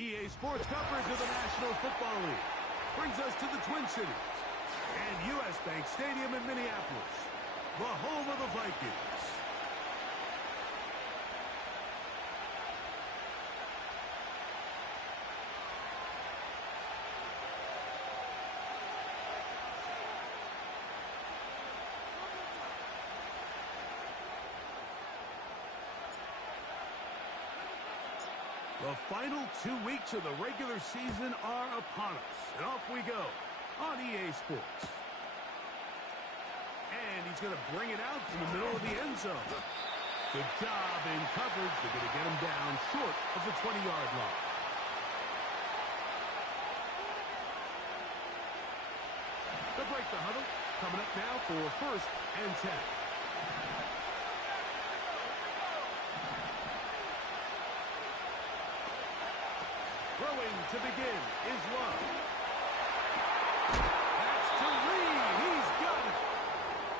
EA Sports coverage of the National Football League brings us to the Twin Cities and U.S. Bank Stadium in Minneapolis, the home of the Vikings. The final 2 weeks of the regular season are upon us, and off we go on EA Sports. And he's going to bring it out from the middle of the end zone. Good job in coverage. They're going to get him down short of the 20-yard line. They'll break the huddle. Coming up now for 1st and 10. Throwing to begin is Love. That's to Reed. He's got it.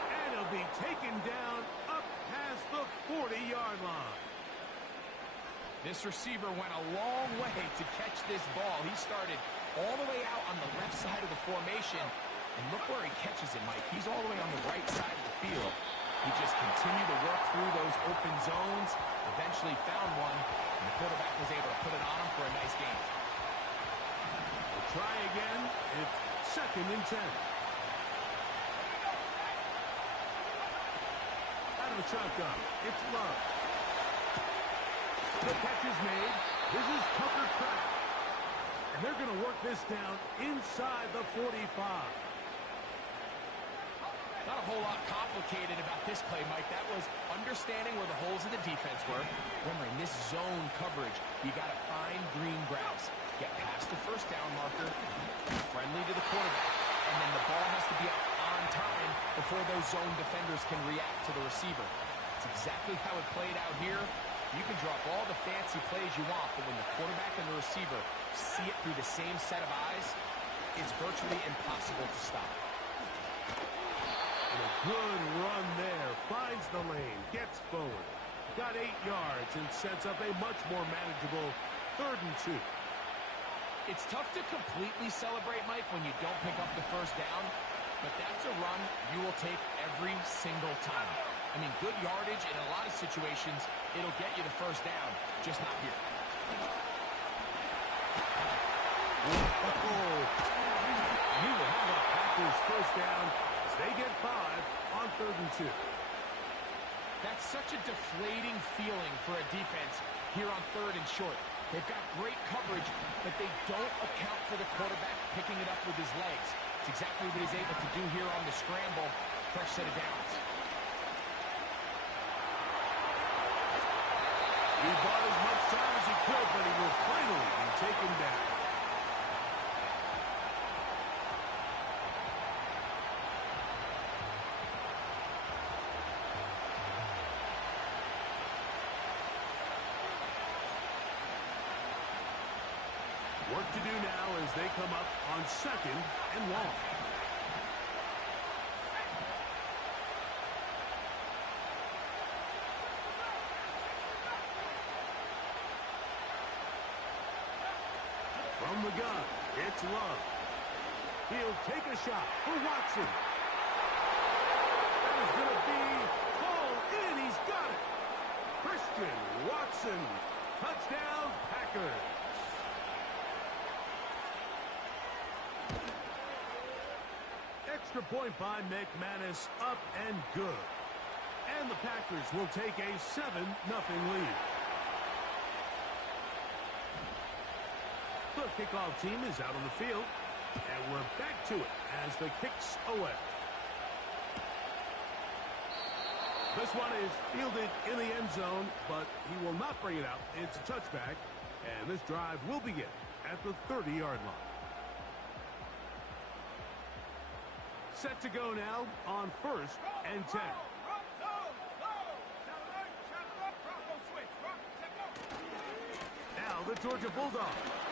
And he'll be taken down up past the 40-yard line. This receiver went a long way to catch this ball. He started all the way out on the left side of the formation. And look where he catches it, Mike. He's all the way on the right side of the field. He just continued to work through those open zones, eventually found one, and the quarterback was able to put it on him for a nice gain. We'll try again. It's 2nd and 10. Out of the shotgun, it's Love. The catch is made. This is Tucker Kraft. And they're going to work this down inside the 45. Not a whole lot complicated about this play, Mike. That was understanding where the holes of the defense were. Remember, in this zone coverage, you got to find green grass. Get past the 1st down marker, be friendly to the quarterback, and then the ball has to be out on time before those zone defenders can react to the receiver. It's exactly how it played out here. You can drop all the fancy plays you want, but when the quarterback and the receiver see it through the same set of eyes, it's virtually impossible to stop. And a good run there. Finds the lane. Gets forward. Got 8 yards and sets up a much more manageable 3rd and 2. It's tough to completely celebrate, Mike, when you don't pick up the 1st down, but that's a run you will take every single time. I mean, good yardage in a lot of situations, it'll get you the 1st down, just not here. Oh, you will have a Packers 1st down as they get 5 on 3rd and 2. That's such a deflating feeling for a defense here on 3rd and short. They've got great coverage, but they don't account for the quarterback picking it up with his legs. It's exactly what he's able to do here on the scramble. Fresh set of downs. He bought as much time as he could, but he will finally be taken down. Work to do now as they come up on 2nd and long. From the gun, it's Love. He'll take a shot for Watson. That is going to be hauled in. He's got it. Christian Watson. Touchdown, Packers. Extra point by McManus, up and good. And the Packers will take a 7-0 lead. The kickoff team is out on the field, and we're back to it as the kick's away. This one is fielded in the end zone, but he will not bring it out. It's a touchback, and this drive will begin at the 30-yard line. Set to go now on 1st and 10. Now the Georgia Bulldogs.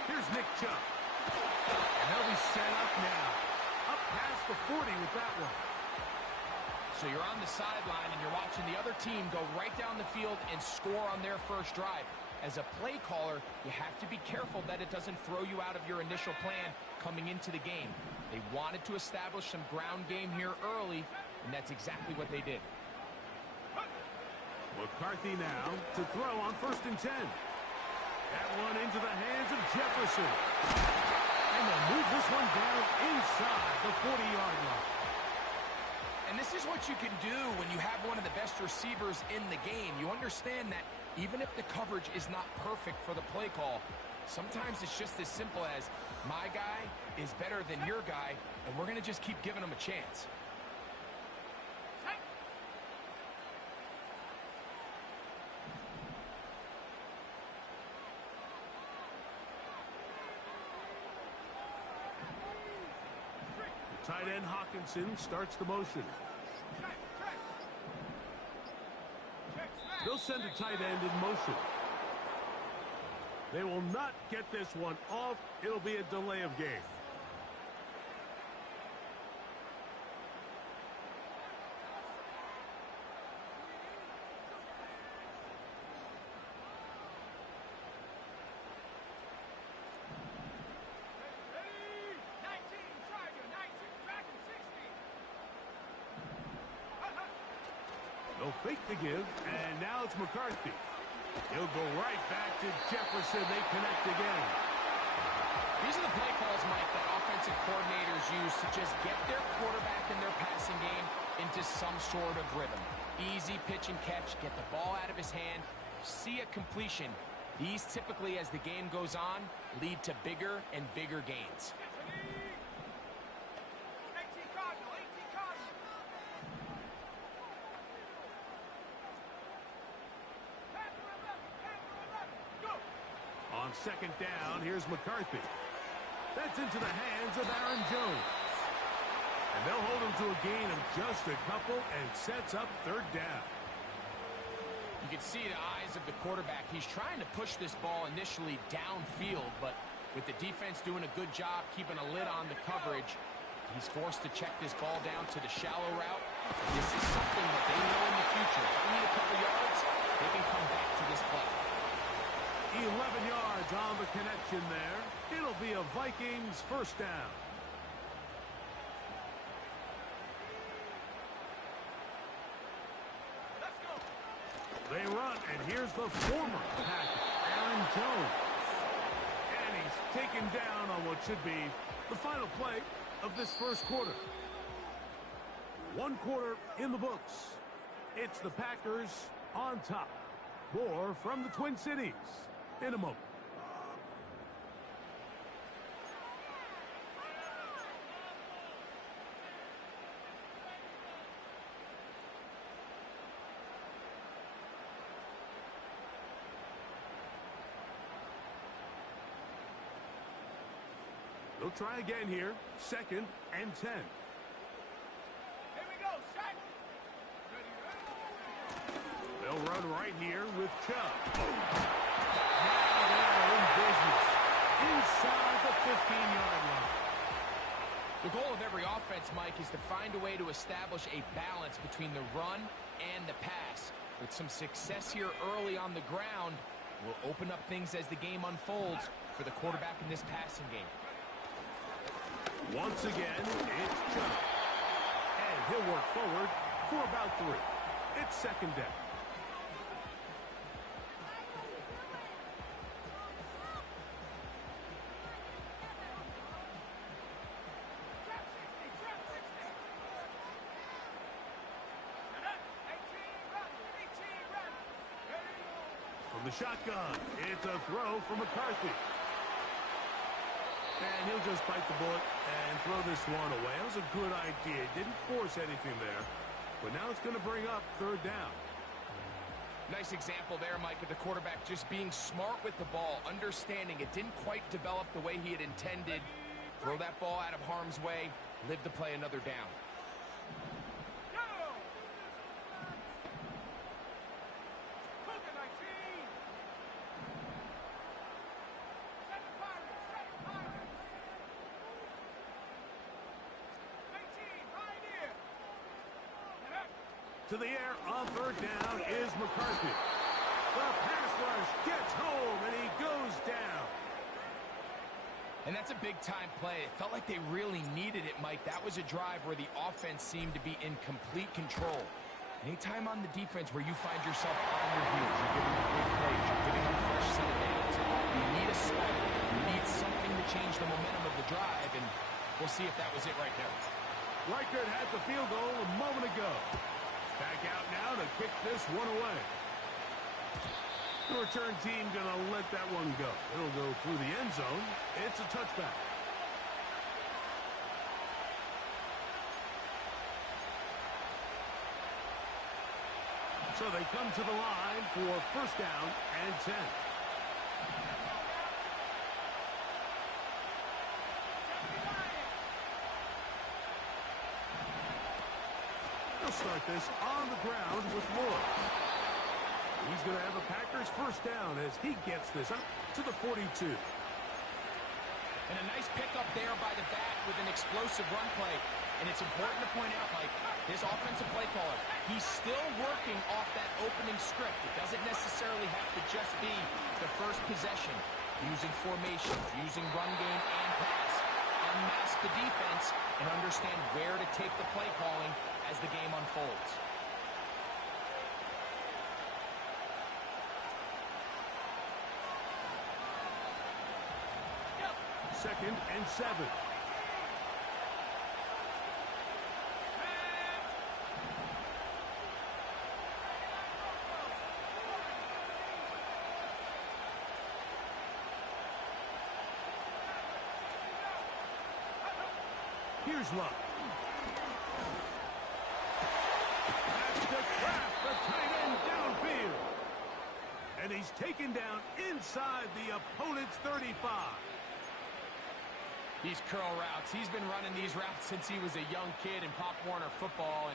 Here's Nick Chubb. And they'll be set up now. Up past the 40 with that one. So you're on the sideline and you're watching the other team go right down the field and score on their first drive. as a play caller, you have to be careful that it doesn't throw you out of your initial plan coming into the game. They wanted to establish some ground game here early, and that's exactly what they did. McCarthy now to throw on 1st and 10. That one into the hands of Jefferson. And they'll move this one down inside the 40-yard line. And this is what you can do when you have one of the best receivers in the game. You understand that even if the coverage is not perfect for the play call, sometimes it's just as simple as my guy is better than your guy, and we're going to just keep giving him a chance. Tight end Hawkinson starts the motion. They'll send a tight end in motion. They will not get this one off. It'll be a delay of game. They'll fake the give, and now it's McCarthy. He'll go right back to Jefferson. They connect again. These are the play calls, Mike, that offensive coordinators use to just get their quarterback and their passing game into some sort of rhythm. Easy pitch and catch, get the ball out of his hand, see a completion. These typically, as the game goes on, lead to bigger and bigger gains. On 2nd down, here's McCarthy. That's into the hands of Aaron Jones. And they'll hold him to a gain of just a couple and sets up 3rd down. You can see the eyes of the quarterback. He's trying to push this ball initially downfield, but with the defense doing a good job keeping a lid on the coverage, he's forced to check this ball down to the shallow route. This is something that they know in the future. If they need a couple yards, they can come back to this play. 11 yards on the connection there. It'll be a Vikings 1st down. Let's go. They run, and here's the former Packer, Aaron Jones. And he's taken down on what should be the final play of this 1st quarter. 1 quarter in the books. It's the Packers on top. More from the Twin Cities in a moment. They'll try again here. 2nd and 10. Here we go, set. They'll run right here with Chubb. Now they're in business inside the 15-yard line. The goal of every offense, Mike, is to find a way to establish a balance between the run and the pass. With some success here early on the ground, will open up things as the game unfolds for the quarterback in this passing game. Once again, it's Chubb. And he'll work forward for about 3. It's 2nd down. From the shotgun, it's a throw from McCarthy. And he'll just bite the bullet and throw this one away. That was a good idea. Didn't force anything there. But now it's going to bring up 3rd down. Nice example there, Mike, of the quarterback just being smart with the ball, understanding it didn't quite develop the way he had intended. Throw that ball out of harm's way, live to play another down. To the air on 3rd down is McCarthy. The pass rush gets home, and he goes down. And that's a big-time play. It felt like they really needed it, Mike. That was a drive where the offense seemed to be in complete control. Anytime on the defense where you find yourself on your heels, you're giving up big plays, you're giving up a fresh set of downs, you need a spark. You need something to change the momentum of the drive, and we'll see if that was it right there. Reichert had the field goal a moment ago. Back out now to kick this one away. The return team going to let that one go. It'll go through the end zone. It's a touchback. So they come to the line for first down and 10. They'll start this on the ground with Moore. He's going to have a Packers first down as he gets this up to the 42. And a nice pickup there by the back with an explosive run play. And it's important to point out, Mike, this offensive play caller, he's still working off that opening script. It doesn't necessarily have to just be the first possession. Using formations, using run game and pass. Unmask the defense and understand where to take the play calling as the game unfolds. Second and 7. Here's Love. That's to Kraft, the tight end downfield. And he's taken down inside the opponent's 35. These curl routes, he's been running these routes since he was a young kid in Pop Warner football, and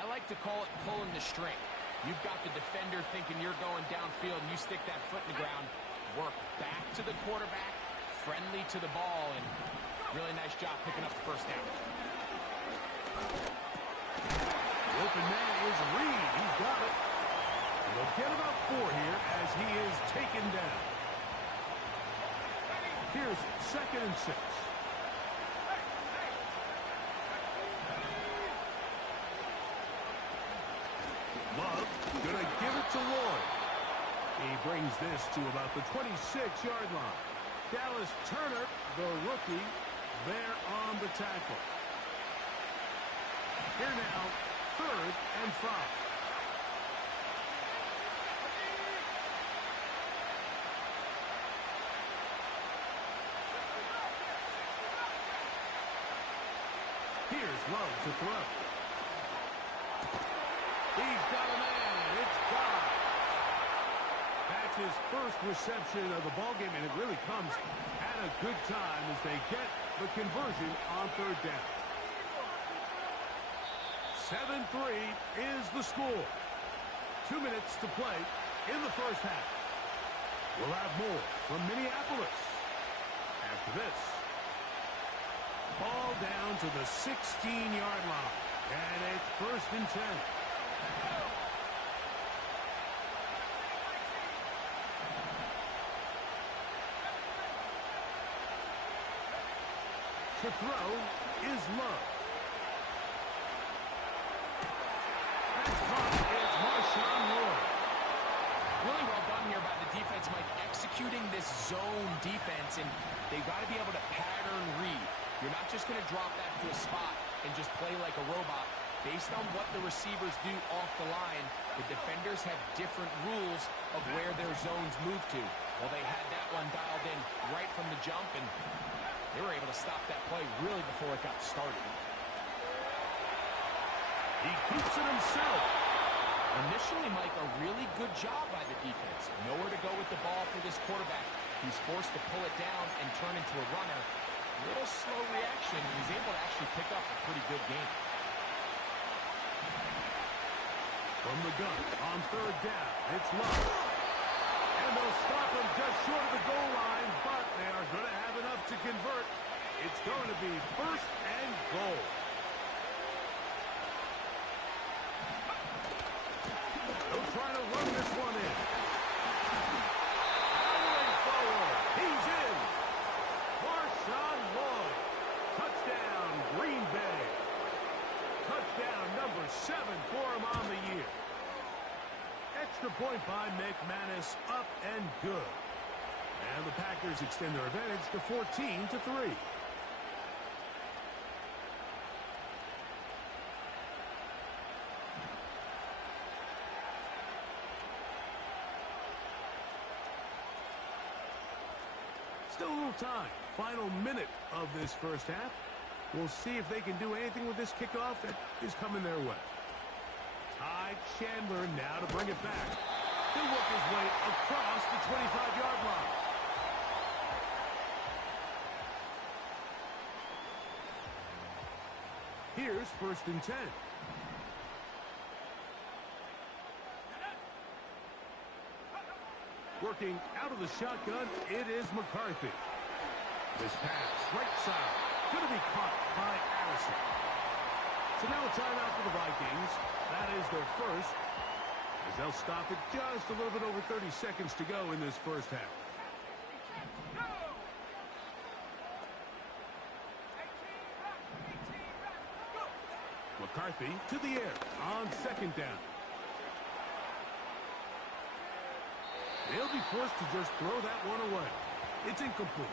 I like to call it pulling the string. You've got the defender thinking you're going downfield, and you stick that foot in the ground, work back to the quarterback, friendly to the ball, and really nice job picking up the first down. The open man is Reed. He's got it. They'll get about 4 here as he is taken down. Here's second and 6. Love gonna give it to Lloyd. He brings this to about the 26-yard line. Dallas Turner, the rookie, there on the tackle. Here now, third and 5. Here's Love to throw. He's got a man. It's God. That's his first reception of the ballgame, and it really comes at a good time as they get the conversion on third down. 7-3 is the score. 2 minutes to play in the first half. We'll have more from Minneapolis after this. Ball down to the 16-yard line. And it's first and 10. To throw is Love. That's caught. It's Marshawn Lloyd. Really well done here by the defense, Mike, executing this zone defense, and they've got to be able to pattern read. You're not just going to drop back to a spot and just play like a robot. Based on what the receivers do off the line, the defenders have different rules of where their zones move to. Well, they had that one dialed in right from the jump, and they were able to stop that play really before it got started. He keeps it himself. Initially, Mike, a really good job by the defense. Nowhere to go with the ball for this quarterback. He's forced to pull it down and turn into a runner. Little slow reaction, and he's able to actually pick up a pretty good game. From the gun on third down, it's Love. And they'll stop him just short of the goal line, but they are going to have enough to convert. It's going to be first and goal. They'll try to run this one in. point by McManus, up and good. And the Packers extend their advantage to 14-3. Still a little time. Final minute of this first half. We'll see if they can do anything with this kickoff that is coming their way. Ty Chandler now to bring it back. He'll work his way across the 25-yard line. Here's 1st and 10. Working out of the shotgun, it is McCarthy. This pass, right side, going to be caught by Addison. So now a timeout for the Vikings. That is their first, as they'll stop it just a little bit over 30 seconds to go in this first half. McCarthy to the air on 2nd down. They'll be forced to just throw that one away. It's incomplete.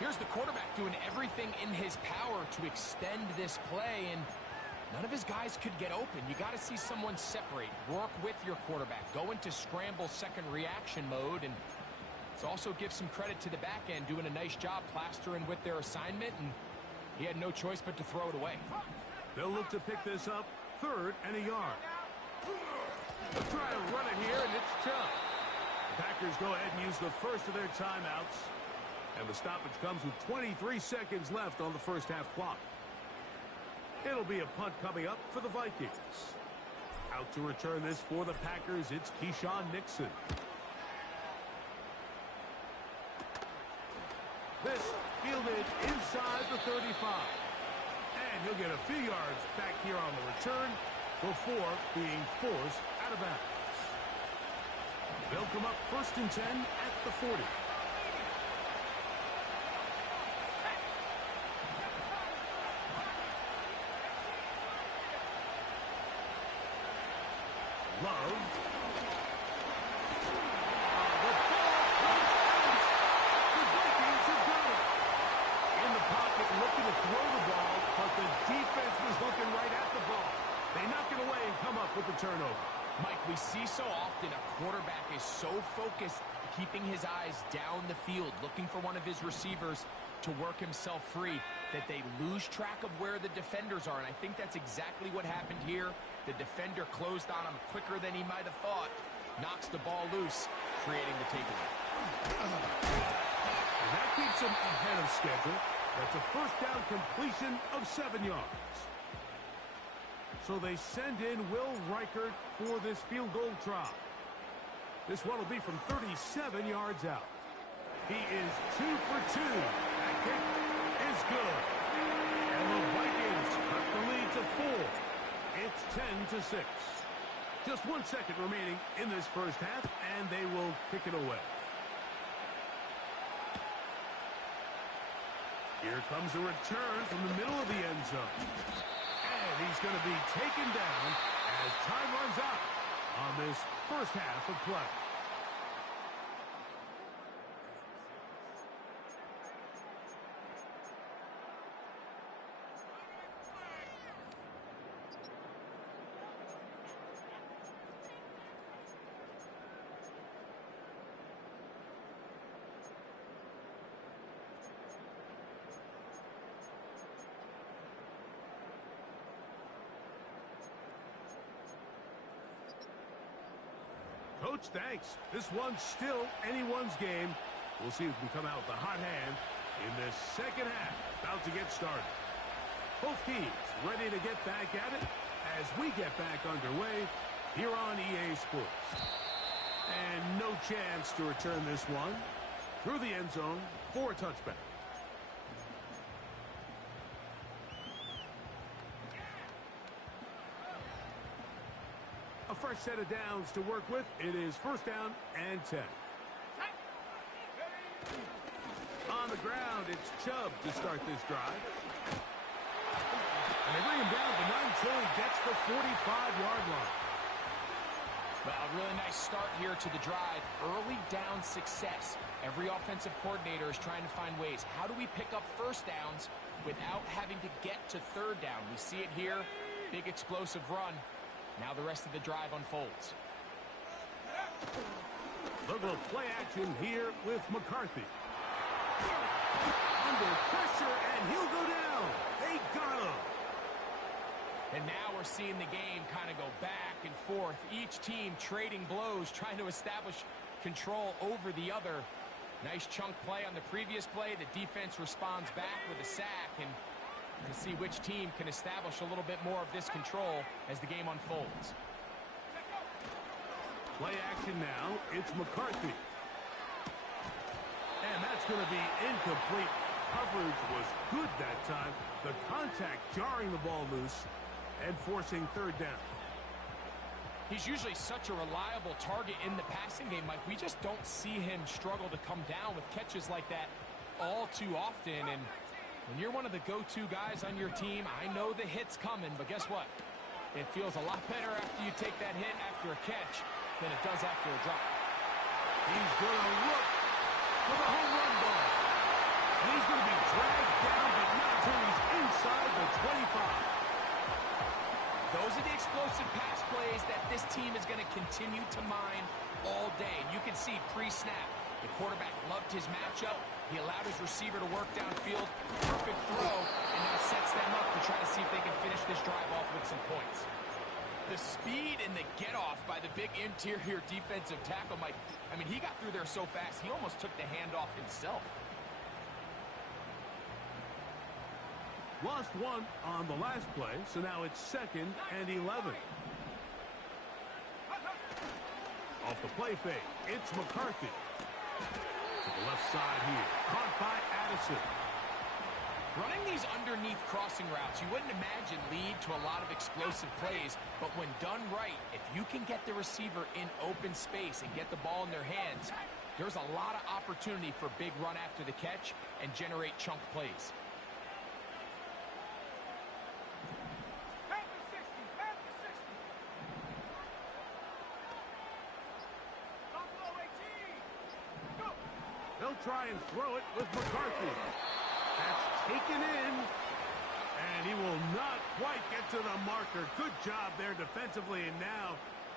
Here's the quarterback doing everything in his power to extend this play, and none of his guys could get open. You got to see someone separate, work with your quarterback, go into scramble second reaction mode, and let's also give some credit to the back end doing a nice job plastering with their assignment, and he had no choice but to throw it away. They'll look to pick this up 3rd and a yard. They'll try to run it here, and it's Chubb. The Packers go ahead and use the first of their timeouts. And the stoppage comes with 23 seconds left on the first half clock. It'll be a punt coming up for the Vikings. Out to return this for the Packers, it's Keyshawn Nixon. This fielded inside the 35. And he'll get a few yards back here on the return before being forced out of bounds. They'll come up 1st and 10 at the 40. Love. The ball goes out. The Vikings have got it. In the pocket looking to throw the ball, but the defense was looking right at the ball. They knock it away and come up with the turnover. Mike, we see so often a quarterback is so focused, keeping his eyes down the field, looking for one of his receivers to work himself free, that they lose track of where the defenders are. And I think that's exactly what happened here. The defender closed on him quicker than he might have thought, knocks the ball loose, creating the takeaway. And that keeps him ahead of schedule. That's a 1st down completion of 7 yards. So they send in Will Reichert for this field goal try. This one will be from 37 yards out. He is 2 for 2. That kick is good. And the Vikings cut the lead to 4. It's 10-6. Just 1 second remaining in this first half, and they will kick it away. Here comes a return from the middle of the end zone. And he's going to be taken down as time runs out on this first half of play. Coach, thanks. This one's still anyone's game. We'll see who can come out with the hot hand in this second half. About to get started. Both teams ready to get back at it as we get back underway here on EA Sports. And no chance to return this one through the end zone for a touchback. A fresh set of downs to work with. It is 1st down and 10. On the ground, it's Chubb to start this drive. And they bring him down, but not until he gets the 45-yard line. Well, a really nice start here to the drive. Early down success. Every offensive coordinator is trying to find ways. How do we pick up first downs without having to get to third down? We see it here. Big explosive run. Now the rest of the drive unfolds. Look at play action here with McCarthy. Under pressure, and he'll go down. They got him. And now we're seeing the game kind of go back and forth. Each team trading blows, trying to establish control over the other. Nice chunk play on the previous play. The defense responds back with a sack, and we're going to see which team can establish a little bit more of this control as the game unfolds. Play action now. It's McCarthy. And that's going to be incomplete. Coverage was good that time. The contact jarring the ball loose and forcing third down. He's usually such a reliable target in the passing game, Mike. We just don't see him struggle to come down with catches like that all too often. And when you're one of the go-to guys on your team, I know the hit's coming, but guess what? It feels a lot better after you take that hit after a catch than it does after a drop. He's going to look for the home run ball. And he's going to be dragged down, but not until he's inside the 25. Those are the explosive pass plays that this team is going to continue to mine all day. And you can see pre-snap, the quarterback loved his matchup. He allowed his receiver to work downfield. Perfect throw, and now sets them up to try to see if they can finish this drive off with some points. The speed and the get-off by the big interior defensive tackle, Mike. I mean, he got through there so fast, he almost took the handoff himself. Lost one on the last play, so now it's 2nd and 11. Off the play fake, it's McCarthy. To the left side here, caught by Addison. Running these underneath crossing routes, you wouldn't imagine lead to a lot of explosive plays, but when done right, if you can get the receiver in open space and get the ball in their hands, there's a lot of opportunity for big run after the catch and generate chunk plays. They'll try and throw it with McCarthy. That's taken in, and he will not quite get to the marker. Good job there defensively, and now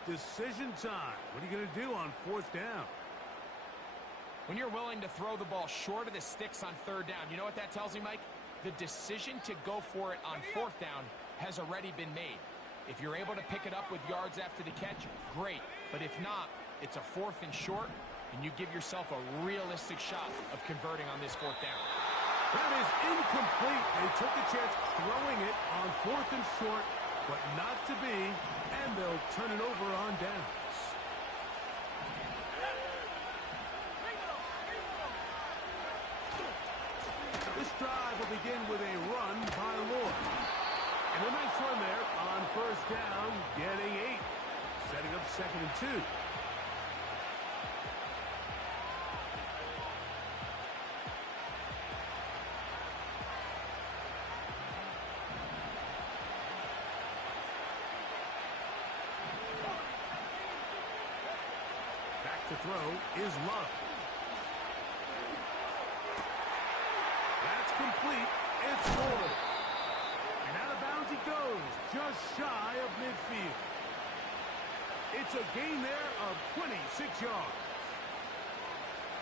decision time. What are you going to do on 4th down? When you're willing to throw the ball short of the sticks on 3rd down, you know what that tells me, Mike? The decision to go for it on 4th down has already been made. If you're able to pick it up with yards after the catch, great. But if not, it's a 4th and short, and you give yourself a realistic shot of converting on this 4th down. That is incomplete. They took a chance throwing it on 4th and short, but not to be, and they'll turn it over on downs. This drive will begin with a run by Lloyd. And a nice run there on 1st down, getting 8. Setting up 2nd and 2. To throw is Love. That's complete. It's Lloyd. And out of bounds he goes, just shy of midfield. It's a gain there of 26 yards.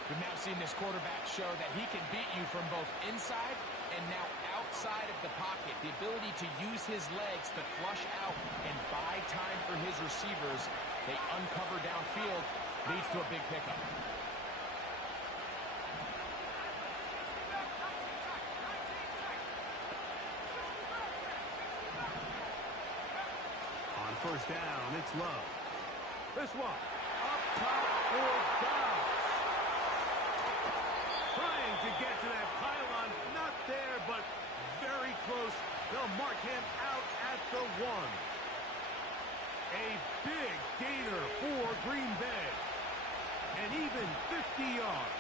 We've now seen this quarterback show that he can beat you from both inside and now outside of the pocket. The ability to use his legs to flush out and buy time for his receivers. They uncover downfield. Leads to a big pickup. On 1st down, it's Love. This one, up top for Dobbs. Trying to get to that pylon, not there, but very close. They'll mark him out at the 1. A big gainer for Green Bay. And even 50 yards.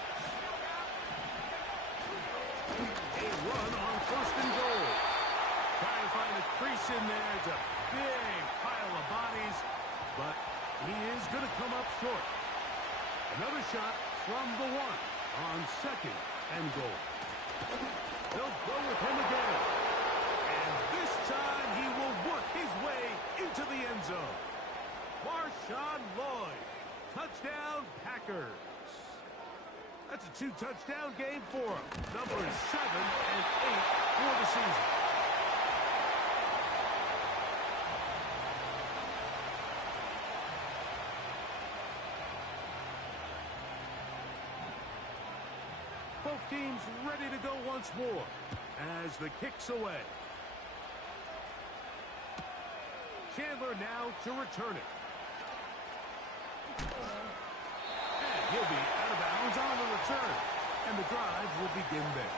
A run on 1st and goal. Trying to find the crease in there. It's a big pile of bodies, but He is going to come up short. Another shot from the one on second and goal. They'll go with him again. And this time he will work his way into the end zone. Marshawn Lloyd. Touchdown, Packers. That's a 2-touchdown game for him. Numbers 7 and 8 for the season. Both teams ready to go once more as the kick's away. Chandler now to return it. And he'll be out of bounds on the return. And the drive will begin there.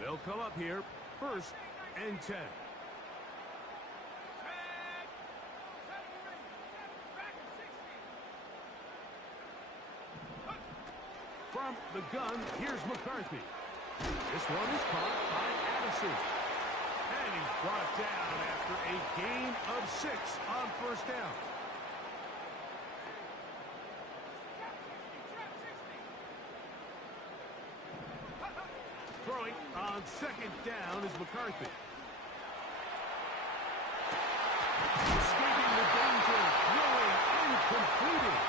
They'll come up here, 1st and 10. From the gun, here's McCarthy. This one is caught by Addison. And he's brought down after a gain of 6 on 1st down. Throwing on 2nd down is McCarthy. Escaping the danger, throwing and completing.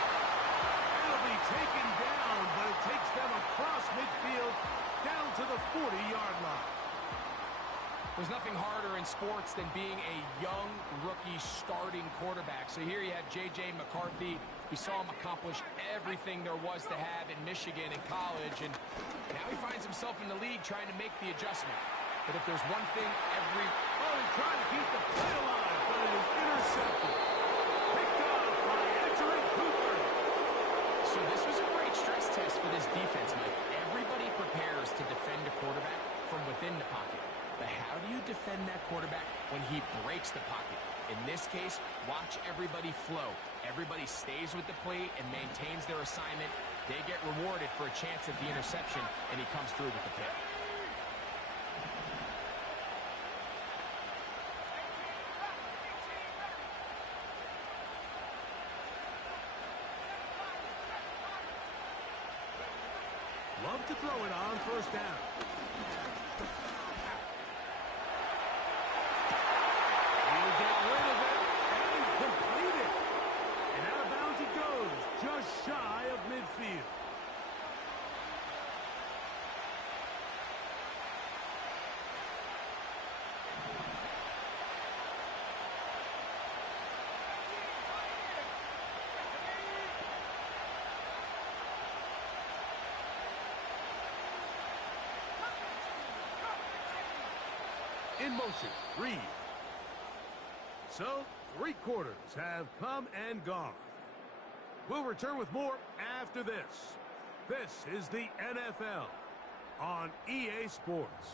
That'll be taken down, but it takes them across midfield down to the 40-yard line. There's nothing harder in sports than being a young rookie starting quarterback. So here you have J.J. McCarthy. We saw him accomplish everything there was to have in Michigan in college, and now he finds himself in the league trying to make the adjustment. But if there's one thing he's trying to keep the play alive, but it is intercepted. Picked off by Edgerrin Cooper. So this was a great stress test for this defense, Mike. Everybody prepares to defend a quarterback from within the pocket. But how do you defend that quarterback when he breaks the pocket? In this case, watch everybody flow. Everybody stays with the play and maintains their assignment. They get rewarded for a chance at the interception, and he comes through with the pick. Love to throw it on 1st down. He'll get rid of it and complete it. And out of bounds he goes, just shy of midfield. In motion, Reed. So, 3 quarters have come and gone. We'll return with more after this. This is the NFL on EA Sports.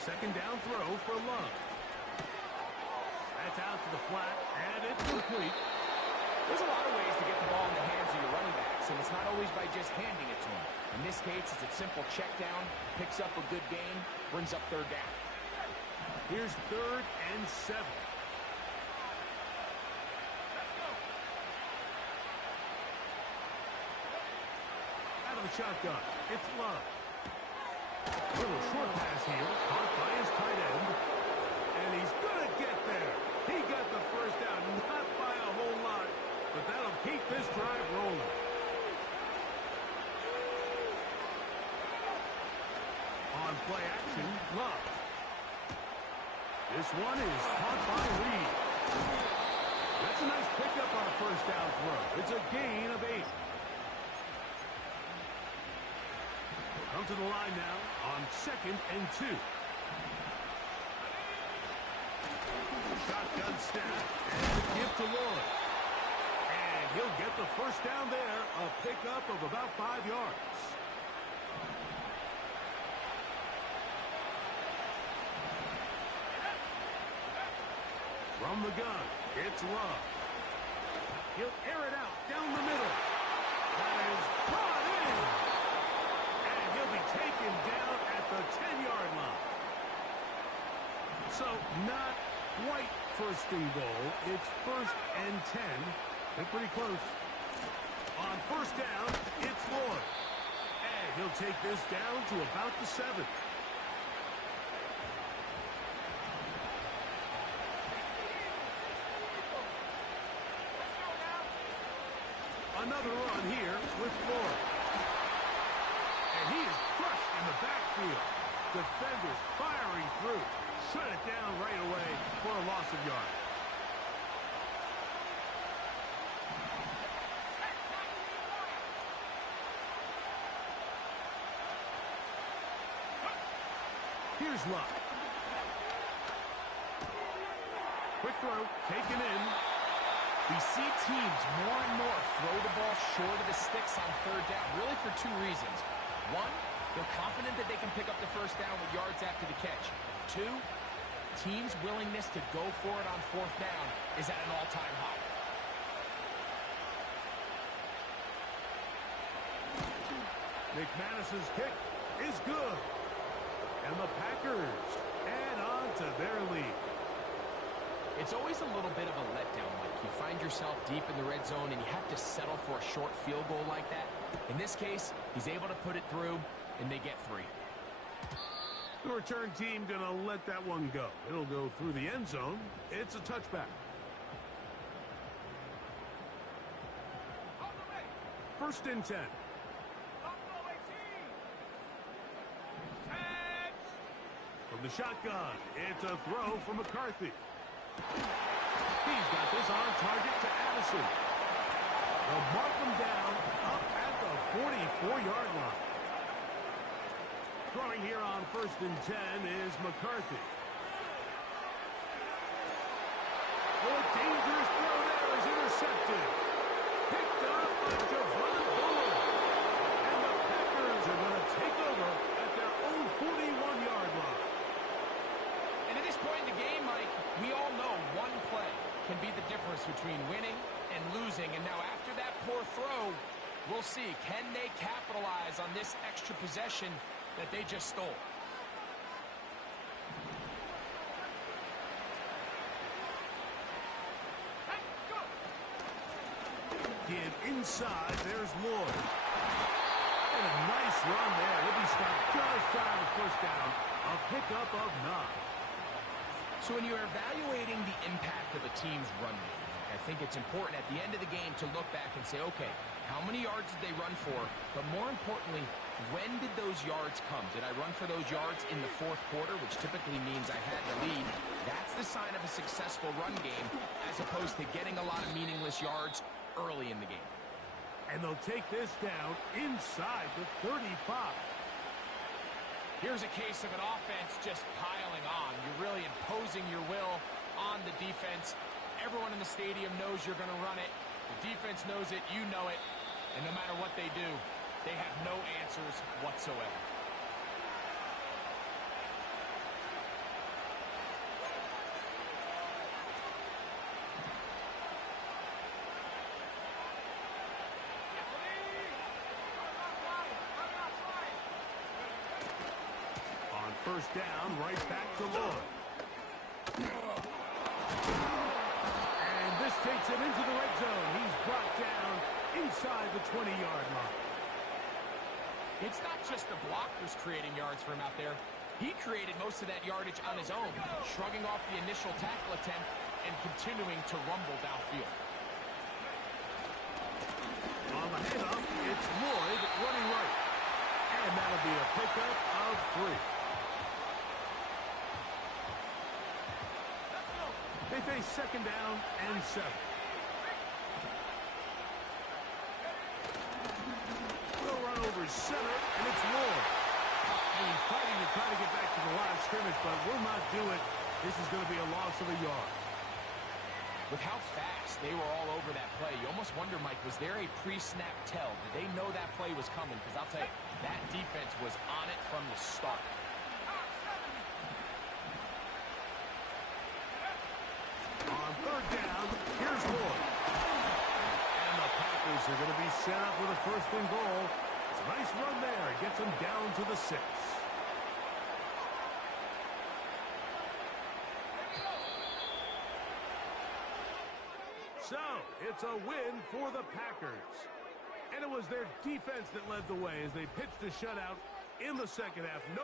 Second down throw for Love. That's out to the flat, and it's complete. There's a lot of ways to get the ball in the hands of your running backs, and it's not always by just handing it to them. In this case, it's a simple check down, picks up a good gain, brings up 3rd down. Here's 3rd and 7. Out of the shotgun, it's Love. Little short pass here, caught by his tight end. And he's going to get there. He got the 1st down, not by a whole lot, but that'll keep this drive rolling. On play action, Love. This one is caught by Reed. That's a nice pickup on a 1st down throw. It's a gain of 8. Come to the line now on 2nd and 2. shotgun snap and a give to Lloyd. And he'll get the first down there, a pickup of about 5 yards. From the gun, it's Love. He'll air it out down the middle. That is brought in. And he'll be taken down at the 10-yard line. So not quite first and goal. It's 1st and 10. They're pretty close. On first down, it's Lloyd. And he'll take this down to about the 7. Another run here with Lloyd. And he is crushed in the backfield. Defenders firing through. Shut it down right away for a loss of yards. Here's Luck. Quick throw, taken in. We see teams more and more throw the ball short of the sticks on 3rd down, really for 2 reasons. 1, they're confident that they can pick up the first down with yards after the catch. 2, teams' willingness to go for it on 4th down is at an all-time high. McManus's kick is good. And the Packers add on to their lead. It's always a little bit of a letdown, Mike. You find yourself deep in the red zone and you have to settle for a short field goal like that. In this case, he's able to put it through, and they get 3. The return team going to let that one go. It'll go through the end zone. It's a touchback. 1st and 10. From the shotgun, it's a throw from McCarthy. He's got this on target to Addison. They'll mark him down up at the 44-yard line. Throwing here on 1st and 10 is McCarthy. Oh, dangerous throw there is intercepted. Picked up by Javon Bullard. And the Packers are going to take over at their own 41-yard line. And at this point in the game, Mike, we all know one play can be the difference between winning and losing. And now after that poor throw, we'll see. Can they capitalize on this extra possession that they just stole? Give inside. There's Lloyd. And a nice run there. He'll be stopped just shy of the first down. A pickup of 9. So when you're evaluating the impact of a team's run game, I think it's important at the end of the game to look back and say, okay, how many yards did they run for? But more importantly, when did those yards come? Did I run for those yards in the 4th quarter, which typically means I had the lead? That's the sign of a successful run game, as opposed to getting a lot of meaningless yards early in the game. And they'll take this down inside the 35. Here's a case of an offense just piling on. You're really imposing your will on the defense. Everyone in the stadium knows you're going to run it. The defense knows it. You know it. And no matter what they do, they have no answers whatsoever. First down, right back to Lloyd. And this takes him into the red zone. He's brought down inside the 20-yard line. It's not just the blockers creating yards for him out there. He created most of that yardage on his own, shrugging off the initial tackle attempt and continuing to rumble downfield. On the handoff, it's Lloyd running right. And that'll be a pickup of 3. They face 2nd down and 7. They'll run over center, and it's Lloyd. And he's fighting to try to get back to the line of scrimmage, but will not do it. This is going to be a loss of a yard. With how fast they were all over that play, you almost wonder, Mike, was there a pre-snap tell? Did they know that play was coming? Because I'll tell you, that defense was on it from the start. On third down, here's Lloyd. And the Packers are going to be set up with a first and goal. It's a nice run there. It gets them down to the 6. So, it's a win for the Packers. And it was their defense that led the way as they pitched a shutout in the second half. No